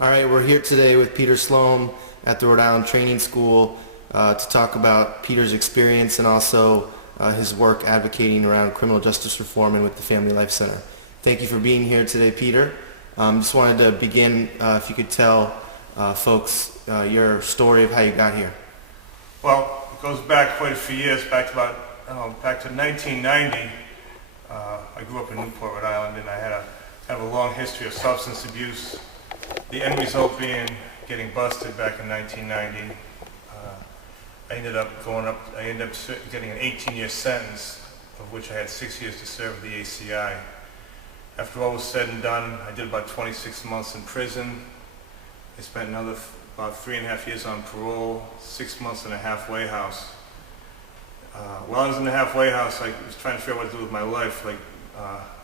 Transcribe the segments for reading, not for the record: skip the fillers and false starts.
All right, we're here today with Peter Slom at the Rhode Island Training School to talk about Peter's experience and also his work advocating around criminal justice reform and with the Family Life Center. Thank you for being here today, Peter. Just wanted to begin, if you could tell folks your story of how you got here. Well, it goes back quite a few years, back to 1990. I grew up in Newport, Rhode Island, and I had a long history of substance abuse. The end result being getting busted back in 1990. I ended up getting an 18-year sentence, of which I had 6 years to serve with the ACI. After all was said and done, I did about 26 months in prison. I spent another about 3.5 years on parole, 6 months in a halfway house. While I was in the halfway house, I was trying to figure out what to do with my life. Like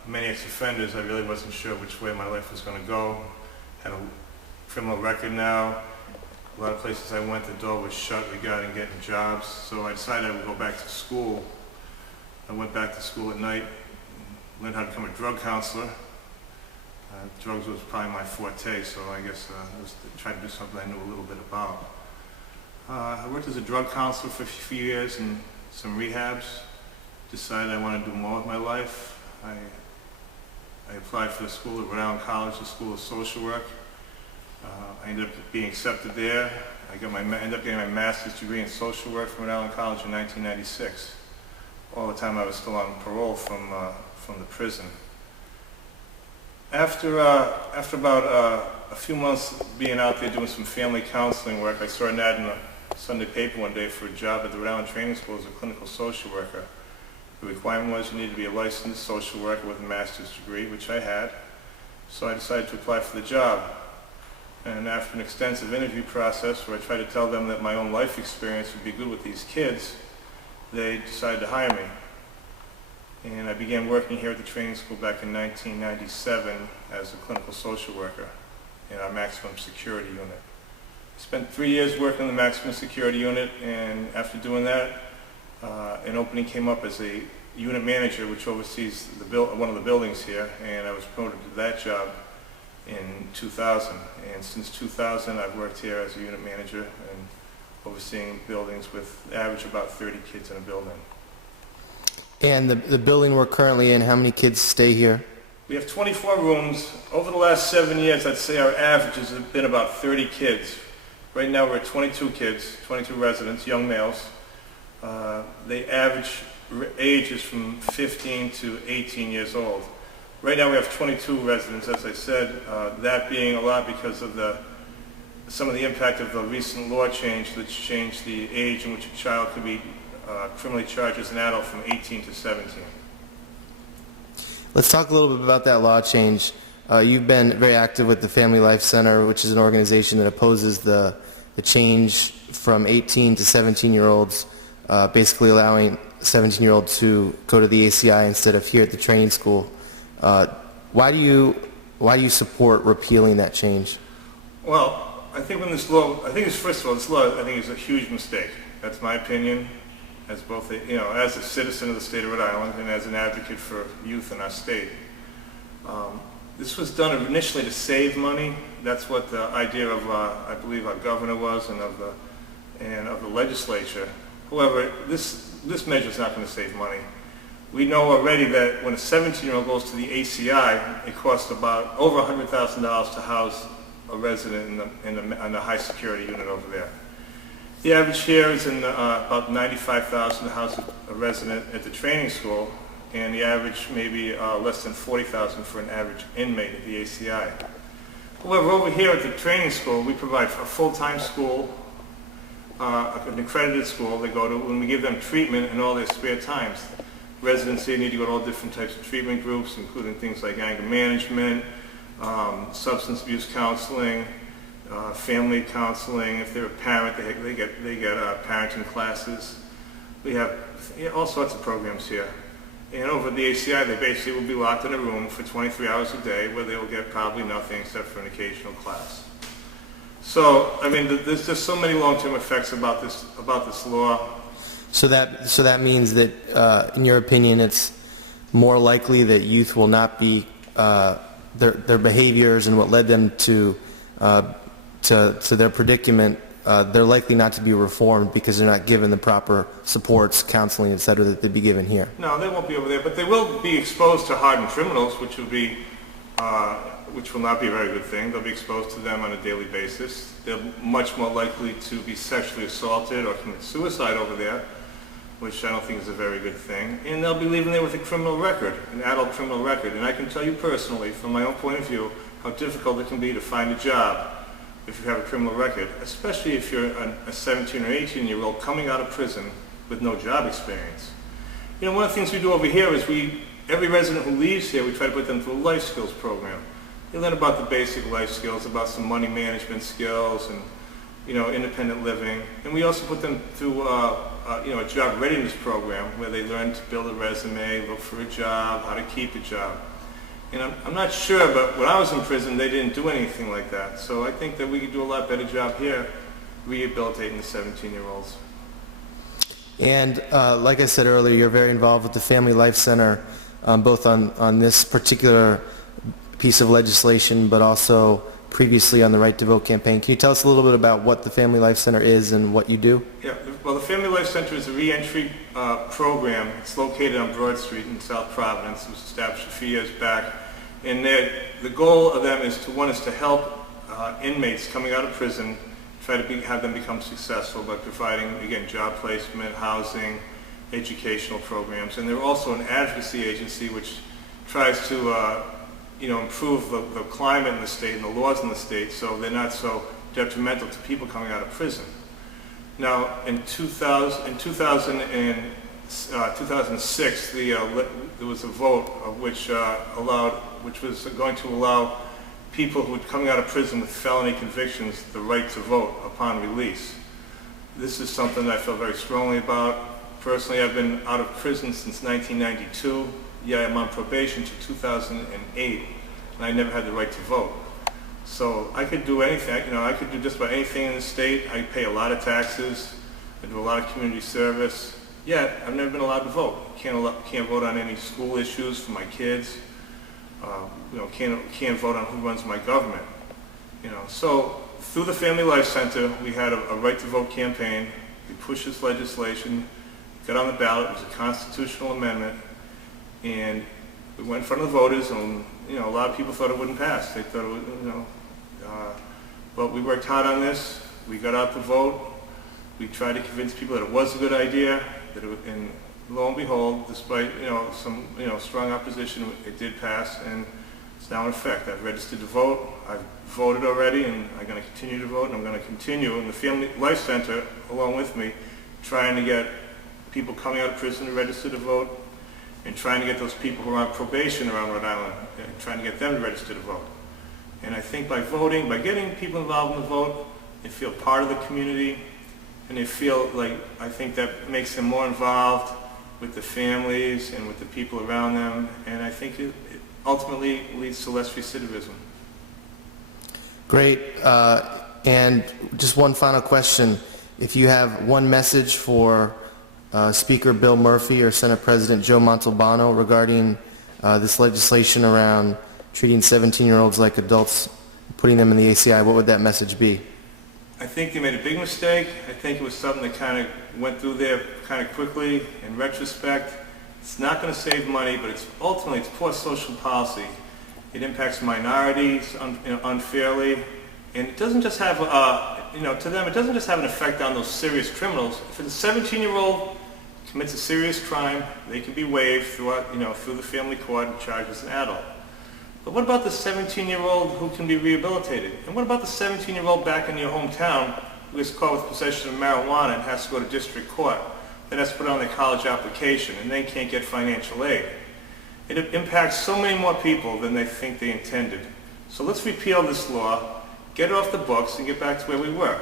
many ex-offenders, I really wasn't sure which way my life was going to go. Had a criminal record now. A lot of places I went, the door was shut regarding getting jobs. So I decided I would go back to school. I went back to school at night, learned how to become a drug counselor. Drugs was probably my forte, so I guess I was trying to do something I knew a little bit about. I worked as a drug counselor for a few years in some rehabs. Decided I wanted to do more with my life. I applied for the school at Rhode Island College, the School of Social Work. I ended up being accepted there. I ended up getting my master's degree in social work from Rhode Island College in 1996. All the time I was still on parole from the prison. After about a few months being out there doing some family counseling work, I saw an ad in the Sunday paper one day for a job at the Rhode Island Training School as a clinical social worker. The requirement was you needed to be a licensed social worker with a master's degree, which I had. So I decided to apply for the job. And after an extensive interview process where I tried to tell them that my own life experience would be good with these kids, they decided to hire me. And I began working here at the training school back in 1997 as a clinical social worker in our maximum security unit. I spent 3 years working in the maximum security unit, and after doing that, an opening came up as a unit manager, which oversees one of the buildings here, and I was promoted to that job in 2000. And since 2000, I've worked here as a unit manager and overseeing buildings with average about 30 kids in a building. And the building we're currently in, how many kids stay here? We have 24 rooms. Over the last 7 years, I'd say our averages have been about 30 kids. Right now we're at 22 kids, 22 residents, young males. They average ages from 15 to 18 years old. Right now we have 22 residents, as I said, that being a lot because of some of the impact of the recent law change that's changed the age in which a child could be criminally charged as an adult from 18 to 17. Let's talk a little bit about that law change. You've been very active with the Family Life Center, which is an organization that opposes the change from 18 to 17-year-olds, basically allowing 17-year-olds to go to the ACI instead of here at the training school. Why do you support repealing that change? Well, I think first of all, this law I think is a huge mistake. That's my opinion, as both as a citizen of the state of Rhode Island and as an advocate for youth in our state. This was done initially to save money. That's what the idea of I believe our governor was and of the legislature. However, this measure is not going to save money. We know already that when a 17-year-old goes to the ACI, it costs about over $100,000 to house a resident in the high security unit over there. The average here is about $95,000 to house a resident at the training school, and the average maybe less than $40,000 for an average inmate at the ACI. However, over here at the training school, we provide a full-time school, an accredited school they go to when we give them treatment in all their spare times. Residents here need to go to all different types of treatment groups, including things like anger management, substance abuse counseling, family counseling. If they're a parent, they get parenting classes. We have all sorts of programs here. And over at the ACI, they basically will be locked in a room for 23 hours a day where they'll get probably nothing except for an occasional class. So, I mean, there's just so many long-term effects about this law. So that means that, in your opinion, it's more likely that youth will not be their behaviors and what led them to to their predicament, they're likely not to be reformed because they're not given the proper supports, counseling, et cetera, that they'd be given here. No, they won't be over there, but they will be exposed to hardened criminals, which will not be a very good thing. They'll be exposed to them on a daily basis. They're much more likely to be sexually assaulted or commit suicide over there, which I don't think is a very good thing. And they'll be leaving there with a criminal record, an adult criminal record. And I can tell you personally, from my own point of view, how difficult it can be to find a job if you have a criminal record, especially if you're a 17 or 18-year-old coming out of prison with no job experience. You know, one of the things we do over here is every resident who leaves here, we try to put them through a life skills program. They learn about the basic life skills, about some money management skills and, you know, independent living. And we also put them through, a job readiness program where they learn to build a resume, look for a job, how to keep a job. And I'm not sure, but when I was in prison, they didn't do anything like that. So I think that we could do a lot better job here rehabilitating the 17-year-olds. And like I said earlier, you're very involved with the Family Life Center, both on this particular piece of legislation, but also previously on the Right to Vote campaign. Can you tell us a little bit about what the Family Life Center is and what you do? Yeah, well, the Family Life Center is a reentry program. It's located on Broad Street in South Providence. It was established a few years back. And the goal of them is to help inmates coming out of prison, try to have them become successful by providing, again, job placement, housing, educational programs. And they're also an advocacy agency which tries to improve the climate in the state and the laws in the state so they're not so detrimental to people coming out of prison. Now, in 2006, there was a vote which was going to allow people who were coming out of prison with felony convictions the right to vote upon release. This is something that I feel very strongly about. Personally, I've been out of prison since 1992. Yeah, I'm on probation to 2008, and I never had the right to vote. So I could do anything, I could do just about anything in the state. I pay a lot of taxes. I do a lot of community service. Yet, I've never been allowed to vote. Can't vote on any school issues for my kids. Can't vote on who runs my government. So through the Family Life Center, we had a Right to Vote campaign. We pushed this legislation, got on the ballot. It was a constitutional amendment. And we went in front of the voters, and a lot of people thought it wouldn't pass. They thought it would, but we worked hard on this. We got out the vote. We tried to convince people that it was a good idea. And lo and behold, despite some strong opposition, it did pass, and it's now in effect. I've registered to vote. I've voted already, and I'm going to continue to vote. And I'm going to continue in the Family Life Center, along with me, trying to get people coming out of prison to register to vote, and trying to get those people who are on probation around Rhode Island, and trying to get them to register to vote. And I think by voting, by getting people involved in the vote, they feel part of the community, and they feel like, I think that makes them more involved with the families and with the people around them, and I think it ultimately leads to less recidivism. Great. And just one final question. If you have one message for Speaker Bill Murphy or Senate President Joe Montalbano regarding this legislation around treating 17-year-olds like adults, putting them in the ACI, what would that message be? I think they made a big mistake. I think it was something that kind of went through there kind of quickly. In retrospect, it's not going to save money, but ultimately it's poor social policy. It impacts minorities unfairly, and it doesn't just have, to them, it doesn't just have an effect on those serious criminals. If a 17-year-old commits a serious crime, they can be waived through the family court and charged as an adult. But what about the 17-year-old who can be rehabilitated? And what about the 17-year-old back in your hometown who is caught with possession of marijuana and has to go to district court, then has to put on their college application, and then can't get financial aid? It impacts so many more people than they think they intended. So let's repeal this law, get it off the books, and get back to where we were.